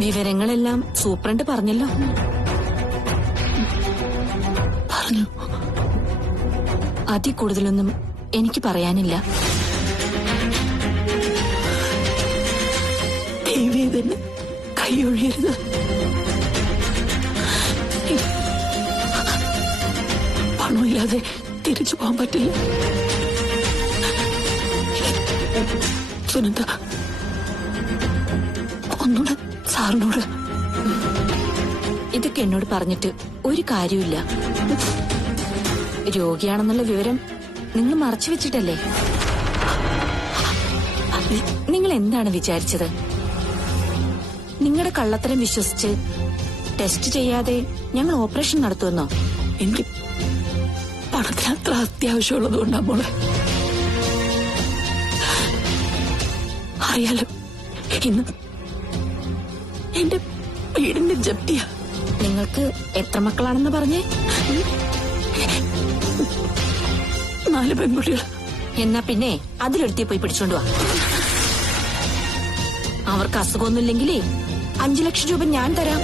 വിവരങ്ങളെല്ലാം സൂപ്രണ്ട് പറഞ്ഞല്ലോ. പറഞ്ഞു. അതിൽ കൂടുതലൊന്നും എനിക്ക് പറയാനില്ല. ദേവി തന്നെ കൈയൊഴിയരുത്. പണമില്ലാതെ തിരിച്ചു പോകാൻ പറ്റില്ല. സുനന്ദ, ഒന്നുകൂടെ സാറിനോട്. ഇതൊക്കെ എന്നോട് പറഞ്ഞിട്ട് ഒരു കാര്യമില്ല. രോഗിയാണെന്നുള്ള വിവരം നിങ്ങൾ മറച്ചു വെച്ചിട്ടല്ലേ? നിങ്ങൾ എന്താണ് വിചാരിച്ചത്? നിങ്ങളുടെ കള്ളത്തരം വിശ്വസിച്ച് ടെസ്റ്റ് ചെയ്യാതെ ഞങ്ങൾ ഓപ്പറേഷൻ നടത്തുമെന്നോ? എനിക്ക് പണത്തിന് അത്ര അത്യാവശ്യമുള്ളത് കൊണ്ടാ മോളെ. അറിയാലോ, ഇന്ന് എന്റെ വീടിന്റെ ജപ്തിയാ. നിങ്ങൾക്ക് എത്ര മക്കളാണെന്ന് പറഞ്ഞേ? 4 പെൺകുട്ടികൾ. എന്നാ പിന്നെ അതിലൊരുത്തി പോയി പിടിച്ചോണ്ട് വാ. അവർക്ക് അസുഖമൊന്നുമില്ലെങ്കിലേ 5 ലക്ഷം രൂപ ഞാൻ തരാം.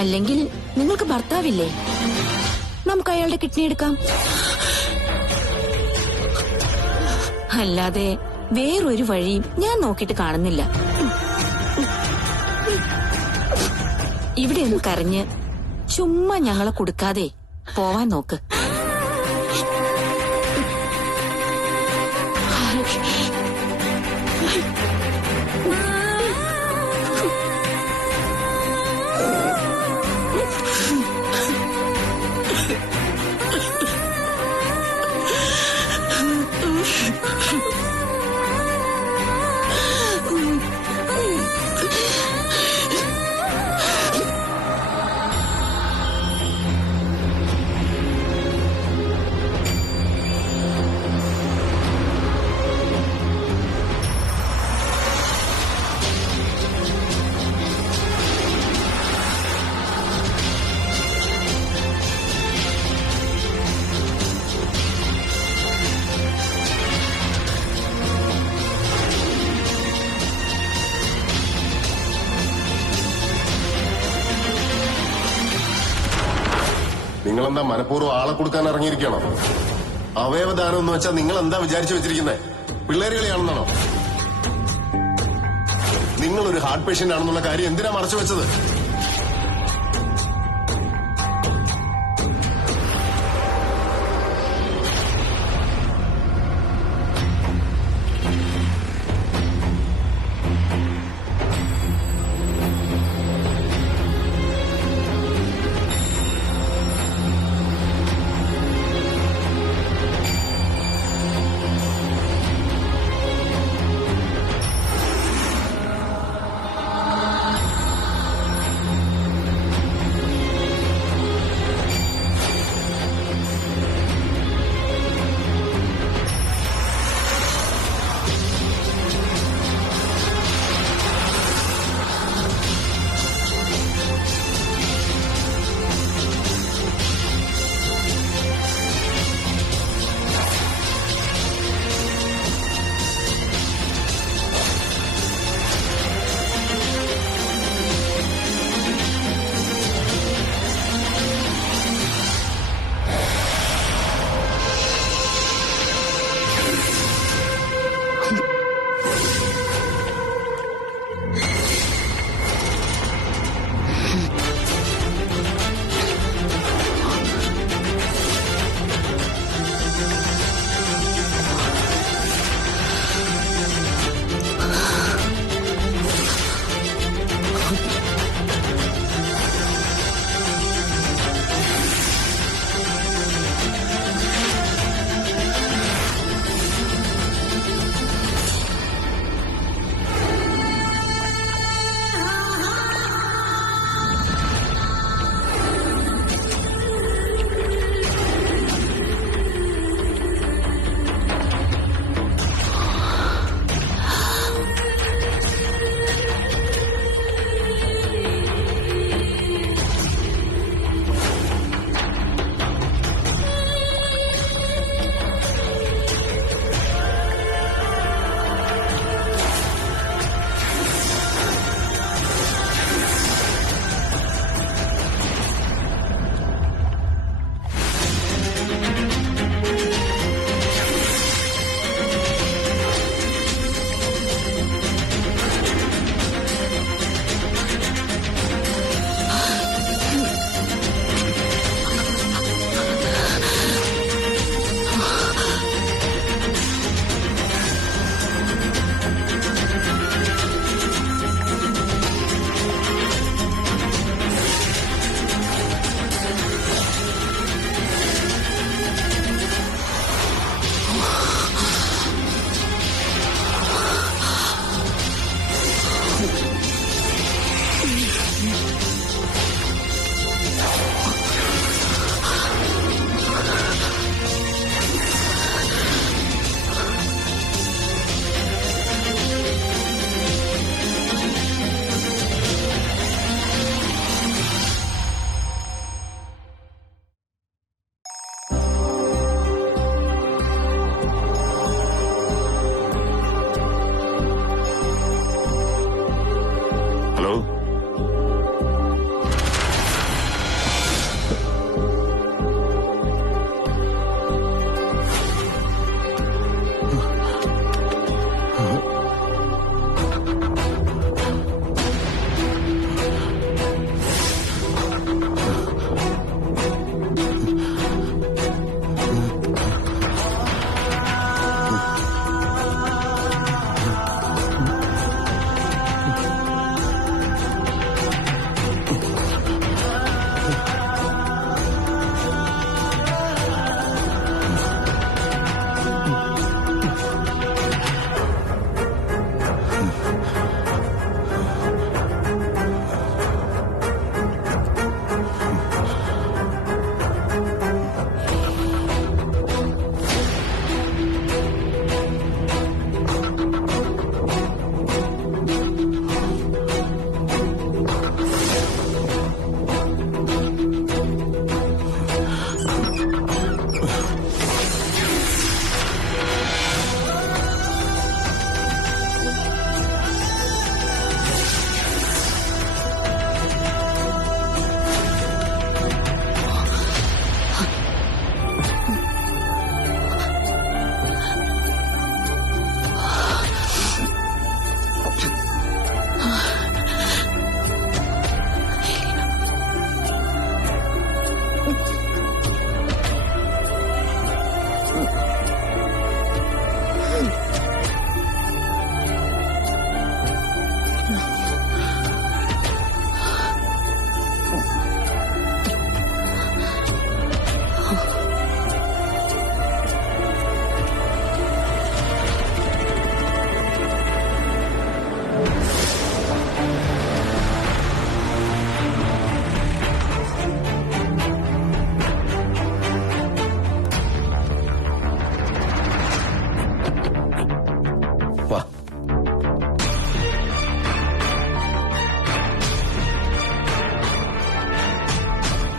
അല്ലെങ്കിൽ നിങ്ങൾക്ക് ഭർത്താവില്ലേ? നമുക്ക് അയാളുടെ കിഡ്നി എടുക്കാം. അല്ലാതെ വേറൊരു വഴിയും ഞാൻ നോക്കിയിട്ട് കാണുന്നില്ല. ഇവിടെ ഒന്ന് കരഞ്ഞ് ചുമ്മാ ഞങ്ങളെ കൊടുക്കാതെ പോവാൻ നോക്ക്. നിങ്ങളെന്താ മനഃപൂർവ്വം ആളെ കൊടുക്കാൻ ഇറങ്ങിയിരിക്കണോ? അവയവദാനം എന്ന് വെച്ചാൽ നിങ്ങൾ എന്താ വിചാരിച്ചു വെച്ചിരിക്കുന്നത്? പിള്ളേര് കളിയാണെന്നാണോ? നിങ്ങളൊരു ഹാർട്ട് പേഷ്യന്റ് ആണെന്നുള്ള കാര്യം എന്തിനാ മറച്ചു വെച്ചത്?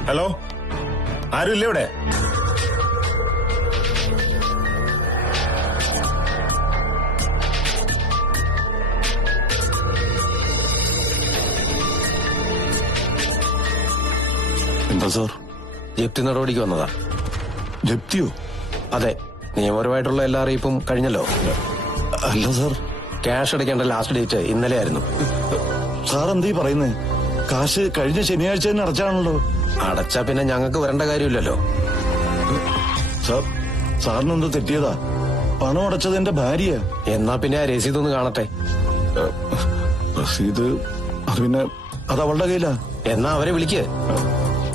ഹലോ, ആരുമില്ലേ ഇവിടെ? എന്താ സാർ? ജപ്തി നടപടിക്ക് വന്നതാ. ജപ്തിയോ? അതെ, നിയമപരമായിട്ടുള്ള എല്ലാ അറിയിപ്പും കഴിഞ്ഞല്ലോ. അല്ല സാർ, ക്യാഷ് അടയ്ക്കേണ്ട ലാസ്റ്റ് ഡേറ്റ് ഇന്നലെ ആയിരുന്നു. സാർ എന്തീ പറയുന്നേ? കാശ് കഴിഞ്ഞ ശനിയാഴ്ച തന്നെ അടച്ചാണല്ലോ. അടച്ചാ പിന്നെ ഞങ്ങൾക്ക് വരേണ്ട കാര്യമില്ലല്ലോ. സാർ, സാറിനെന്തോ തെറ്റിയതാ. പണം അടച്ചത് എന്റെ ഭാര്യ. എന്നാ പിന്നെ ആ രസീത് ഒന്ന് കാണട്ടെ. റസീത് അത് പിന്നെ അത് അവളുടെ കയ്യിലാ. എന്നാ അവരെ വിളിക്ക്.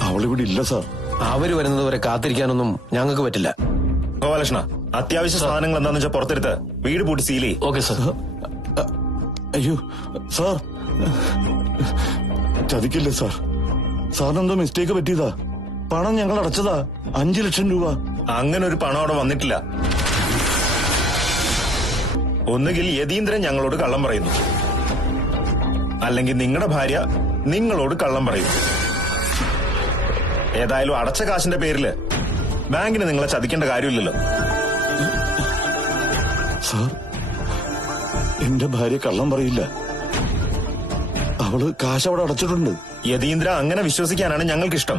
അവളിവിടെ ഇല്ല സാർ. അവര് വരുന്നത് വരെ കാത്തിരിക്കാനൊന്നും ഞങ്ങൾക്ക് പറ്റില്ല. ഗോപാലകൃഷ്ണ, അത്യാവശ്യ സാധനങ്ങൾ എന്താന്ന് വെച്ചാൽ പുറത്തെടുത്ത് വീട് പൂട്ടി സീൽ ചെയ്യും. Okay sir. അയ്യോ സാർ, ചതിക്കില്ലേ സാർ? സാറിനെന്തോ മിസ്റ്റേക്ക് പറ്റിയതാ. പണം ഞങ്ങൾ അടച്ചതാ, 5 ലക്ഷം രൂപ. അങ്ങനെ ഒരു പണം അവിടെ വന്നിട്ടില്ല. ഒന്നുകിൽ യതീന്ദ്രൻ ഞങ്ങളോട് കള്ളം പറയുന്നു, അല്ലെങ്കിൽ നിങ്ങളുടെ ഭാര്യ നിങ്ങളോട് കള്ളം പറയുന്നു. ഏതായാലും അടച്ച കാശിന്റെ പേരില് ബാങ്കിന് നിങ്ങളെ ചതിക്കേണ്ട കാര്യമില്ലല്ലോ. സാർ, എന്റെ ഭാര്യ കള്ളം പറയില്ല. അവള് കാശ് അവിടെ അടച്ചിട്ടുണ്ട്. യതീന്ദ്ര അങ്ങനെ വിശ്വസിക്കാനാണ് ഞങ്ങൾക്കിഷ്ടം.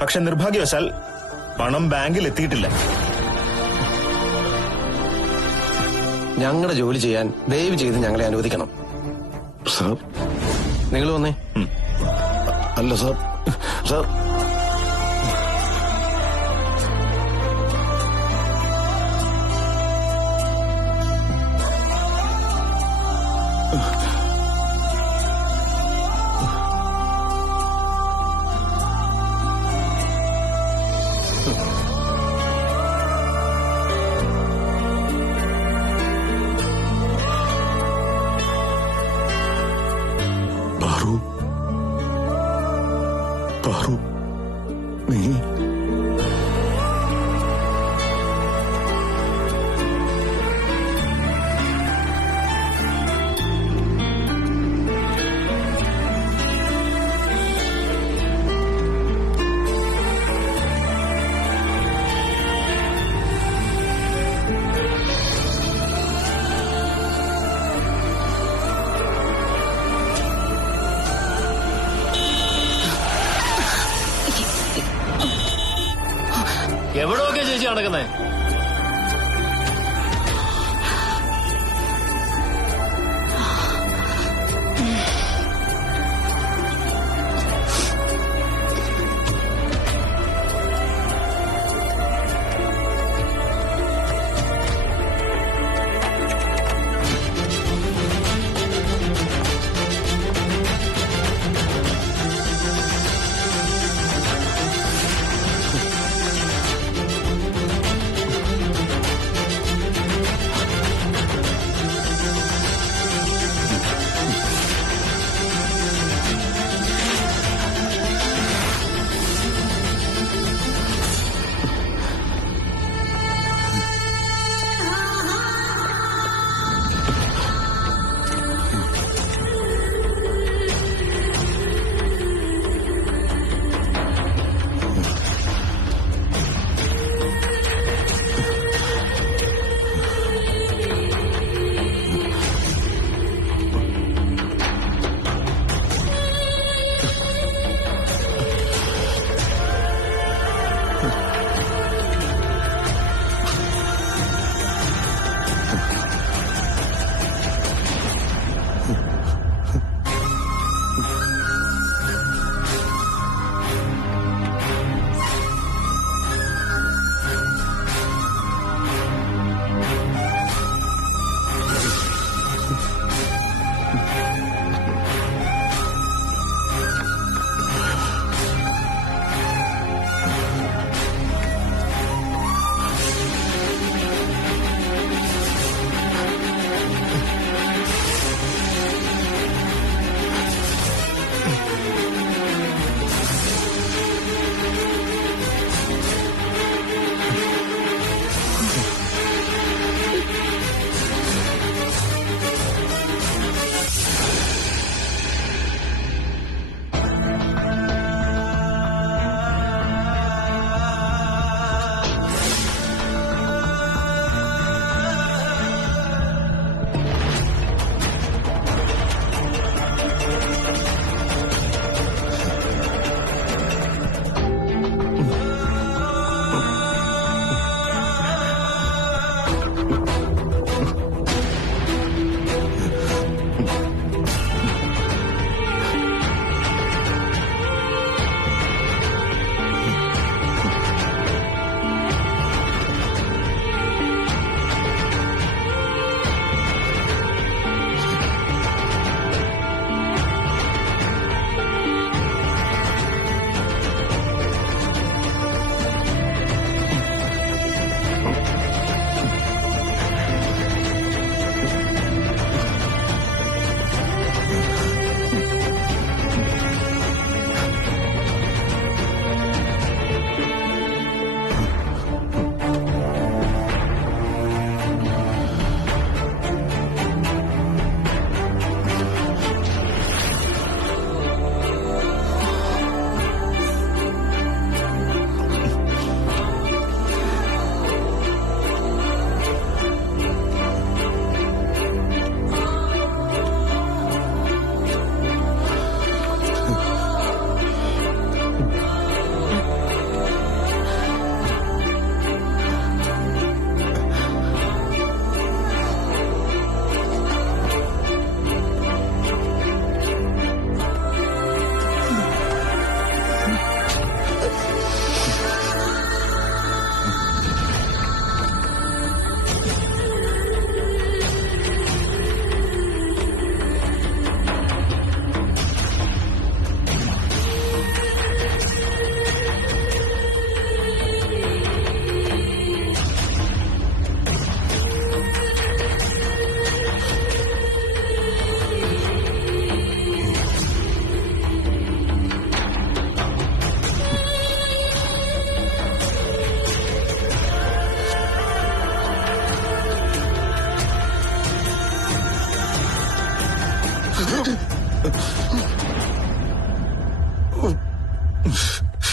പക്ഷെ നിർഭാഗ്യവശാൽ പണം ബാങ്കിൽ എത്തിയിട്ടില്ല. ഞങ്ങളുടെ ജോലി ചെയ്യാൻ ദയവ് ചെയ്ത് ഞങ്ങളെ അനുവദിക്കണം. സാർ, നിങ്ങൾ വന്നേ. അല്ല സാർ, സാർ പാറു, പാറു, നീ എവിടെയൊക്കെ ചേച്ചി നടക്കുന്നേ?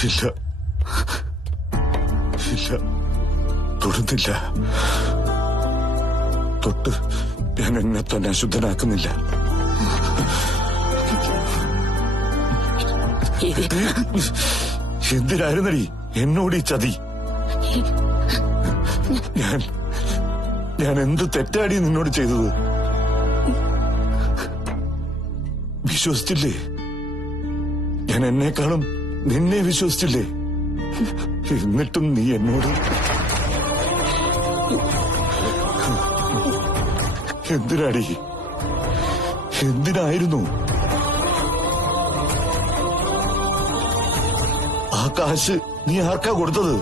ഇല്ല ഇല്ല, തൊടുന്നില്ല. തൊട്ട് ഞാൻ എന്നെ തന്നെ അശുദ്ധനാക്കുന്നില്ല. എന്തിനായിരുന്നടി എന്നോട് ഈ ചതി? ഞാൻ എന്ത് തെറ്റാടി നിന്നോട് ചെയ്തത്? വിശ്വസിച്ചില്ലേ? ഞാൻ എന്നെക്കാളും നിന്നെ വിശ്വസിച്ചില്ലേ? എന്നിട്ടും നീ എന്നോട് എന്തിനാടി? എന്തിനായിരുന്നു? ആ കാശ് നീ ആർക്കാ കൊടുത്തത്?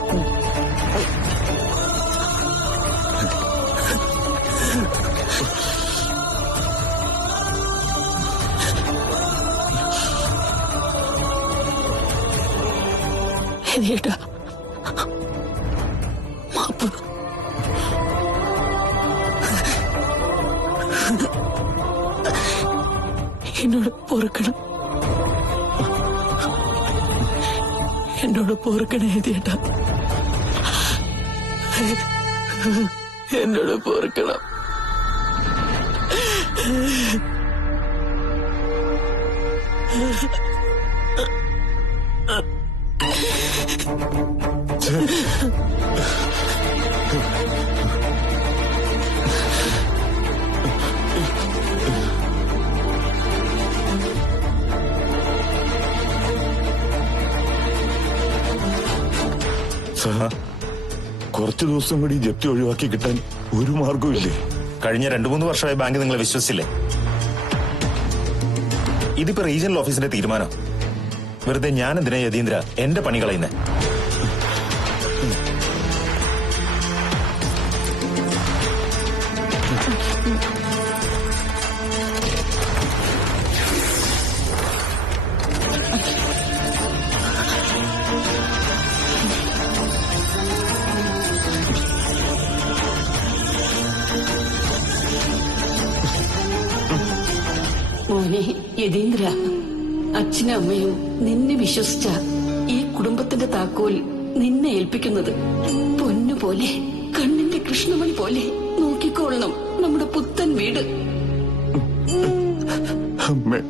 ചേട്ടാ, മാപ്പ്. എന്നോട് പൊറുക്കണം, എന്നോട് പൊറുക്കണേ ചേട്ടാ, എന്നോട് പൊറുക്കണം. കുറച്ചു ദിവസം കൂടി ജപ്തി ഒഴിവാക്കി കിട്ടാൻ ഒരു മാർഗവും ഇല്ലേ? കഴിഞ്ഞ 2-3 വർഷമായി ബാങ്ക് നിങ്ങളെ വിശ്വസിച്ചില്ലേ? ഇതിപ്പോ റീജിയണൽ ഓഫീസിന്റെ തീരുമാനം. വെറുതെ ഞാൻ എന്തിനാ യതീന്ദ്ര എന്റെ പണി കളയുന്നേ? മോനെ യതീന്ദ്ര, അച്ഛനും അമ്മയും നിന്നെ വിശ്വസിച്ച ഈ കുടുംബത്തിന്റെ താക്കോൽ നിന്നെ ഏൽപ്പിക്കുന്നത്. പൊന്നുപോലെ, കണ്ണിന്റെ കൃഷ്ണമണി പോലെ നോക്കിക്കൊള്ളണം നമ്മുടെ പുത്തൻ വീട്. അമ്മേ,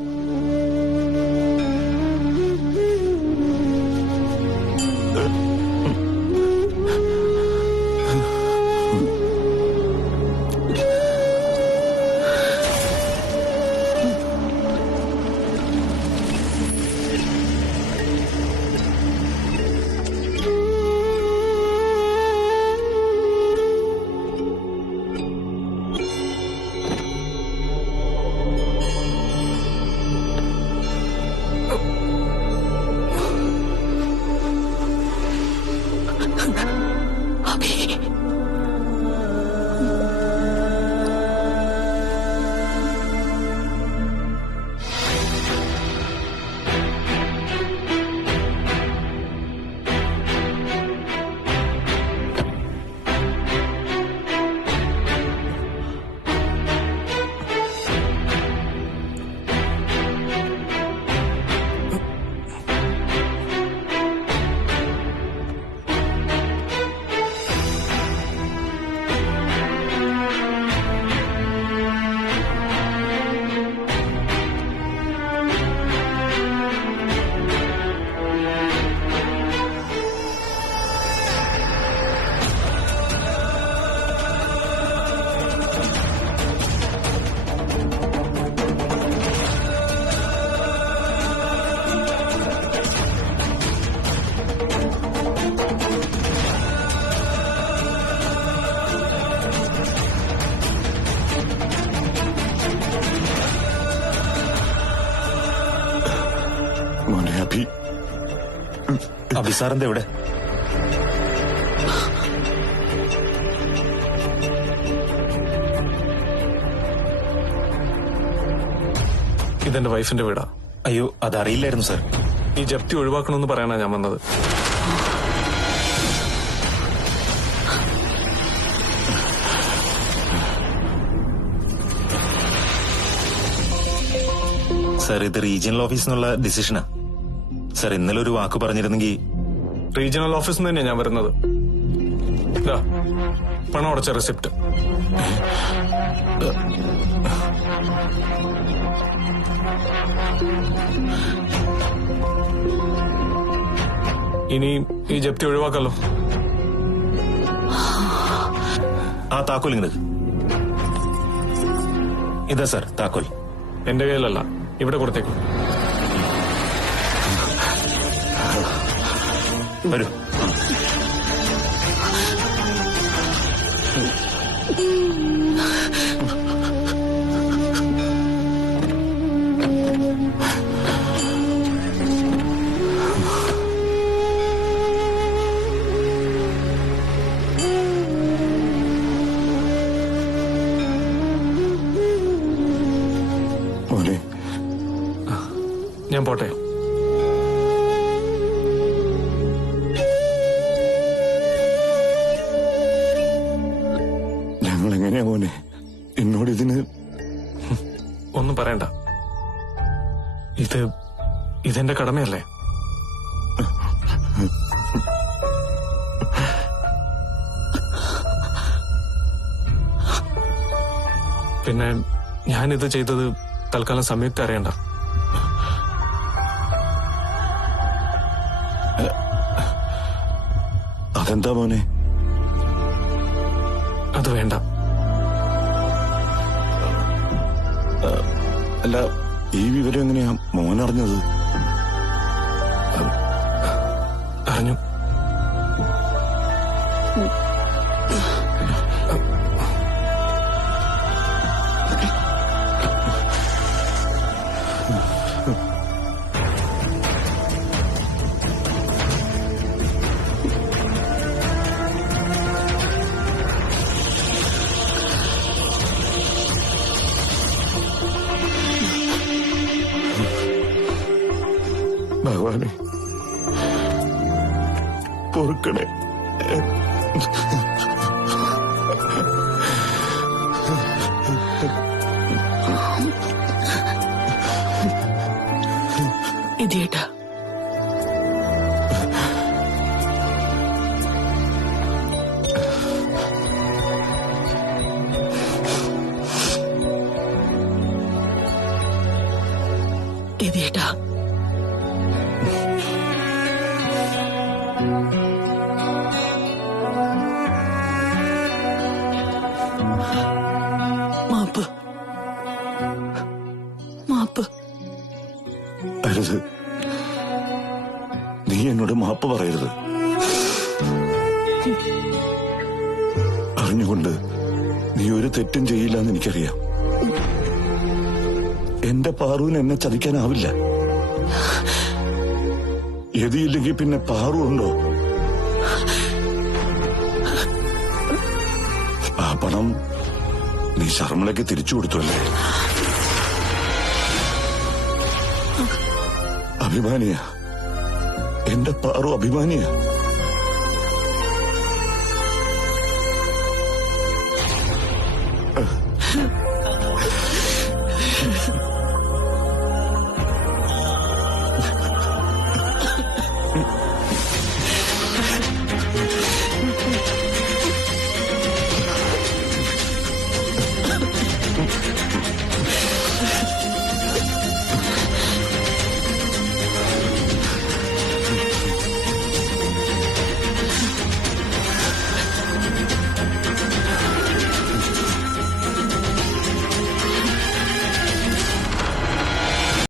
മോനെ അഭി, അഭിസാറിന്റെ എവിടെ? ഇതെന്റെ വൈഫിന്റെ വീടാ. അയ്യോ, അതറിയില്ലായിരുന്നു സാർ. ഈ ജപ്തി ഒഴിവാക്കണമെന്ന് പറയാനാ ഞാൻ വന്നത്. സാർ, ഇത് റീജിയണൽ ഓഫീസിൽ നിന്നുള്ള ഡിസിഷനാ. സാർ, ഇന്നലെ ഒരു വാക്ക് പറഞ്ഞിരുന്നെങ്കിൽ. റീജിയണൽ ഓഫീസിൽ നിന്ന് തന്നെയാ ഞാൻ വരുന്നത്. ദാ, പണം അടച്ച റെസിപ്റ്റ്. ഇനി ഈ ജപ്തി ഒഴിവാക്കല്ലോ. ആ താക്കോൽ ഇങ്ങോട്ട്. ഇതാ സാർ താക്കോൽ. എന്റെ കയ്യിലല്ല, ഇവിടെ കൊടുത്തേക്കും. വരൂ. മോനെ ഞാൻ പോട്ടെ. ഞങ്ങൾ എങ്ങനെയാ മോനെ എന്നോട് ഇതിന്? ഒന്നും പറയണ്ട. ഇതെന്റെ കടമയല്ലേ. പിന്നെ ഞാനിത് ചെയ്തത് തൽക്കാലം സംയുക്ത അറിയണ്ട. അതെന്താ മോനെ? അത് വേണ്ട. അല്ല, ഈ വിവരം എങ്ങനെയാ മോൻ അറിഞ്ഞത്? അറിഞ്ഞു. ഭഗവാനെ പൊറുക്കണേ. ഇതേട്ടാ, ഇതേട്ടാ, മാപ്പ് മാപ്പ്. അരുത്, നീ എന്നോട് മാപ്പ് പറയരുത്. അറിഞ്ഞുകൊണ്ട് നീ ഒരു തെറ്റും ചെയ്യില്ല എന്ന് എനിക്കറിയാം. എന്റെ പാറുവിന് എന്നെ ചതിക്കാനാവില്ല. എതിയില്ലെങ്കിൽ പിന്നെ പാറു ഉണ്ടോ? ആ പണം നീ ശർമ്മളയ്ക്ക് തിരിച്ചു കൊടുത്തല്ലേ? അഭിമാനിയാ, എന്റെ പാറു അഭിമാനിയാ.